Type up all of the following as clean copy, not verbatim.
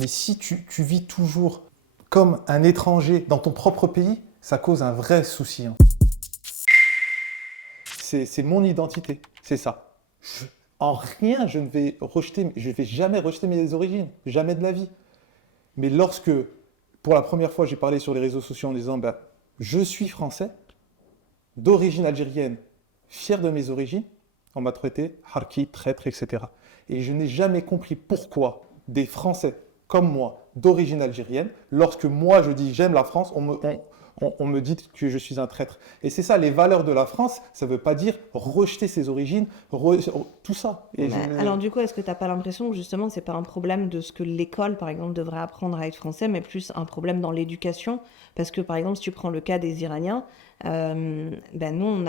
Mais si tu vis toujours comme un étranger dans ton propre pays, ça cause un vrai souci, hein. C'est mon identité, c'est ça. En rien, je ne vais jamais rejeter mes origines, jamais de la vie. Mais lorsque, pour la première fois, j'ai parlé sur les réseaux sociaux en disant, bah, je suis français, d'origine algérienne, fier de mes origines, on m'a traité harki, traître, etc. Et je n'ai jamais compris pourquoi des Français comme moi, d'origine algérienne, lorsque moi je dis j'aime la France, on me dit que je suis un traître. Et c'est ça, les valeurs de la France, ça ne veut pas dire rejeter ses origines, tout ça. Et Alors du coup, est-ce que tu n'as pas l'impression que justement, c'est pas un problème de ce que l'école, par exemple, devrait apprendre à être français, mais plus un problème dans l'éducation? Parce que, par exemple, si tu prends le cas des Iraniens, ben nous,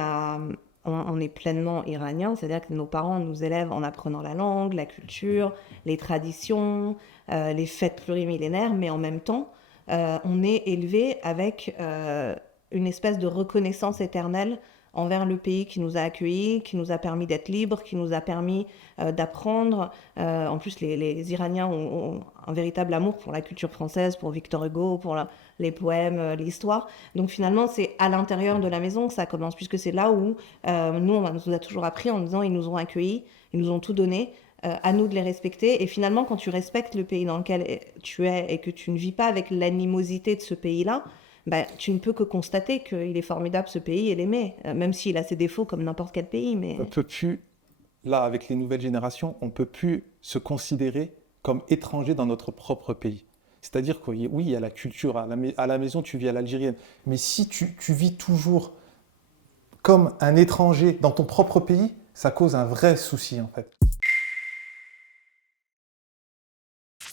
on est pleinement Iraniens, c'est-à-dire que nos parents nous élèvent en apprenant la langue, la culture, les traditions, les fêtes plurimillénaires, mais en même temps, on est élevé avec une espèce de reconnaissance éternelle envers le pays qui nous a accueillis, qui nous a permis d'être libres, qui nous a permis d'apprendre. En plus, les Iraniens ont un véritable amour pour la culture française, pour Victor Hugo, pour les poèmes, l'histoire. Donc finalement, c'est à l'intérieur de la maison que ça commence, puisque c'est là où nous, on nous a toujours appris en nous disant ils nous ont accueillis, ils nous ont tout donné. À nous de les respecter. Et finalement, quand tu respectes le pays dans lequel tu es et que tu ne vis pas avec l'animosité de ce pays-là, bah, tu ne peux que constater qu'il est formidable ce pays et l'aimer, même s'il a ses défauts comme n'importe quel pays. Mais on ne peut plus, là, avec les nouvelles générations, on ne peut plus se considérer comme étranger dans notre propre pays. C'est-à-dire que oui, il y a la culture, à la maison, tu vis à l'algérienne. Mais si tu vis toujours comme un étranger dans ton propre pays, ça cause un vrai souci, en fait.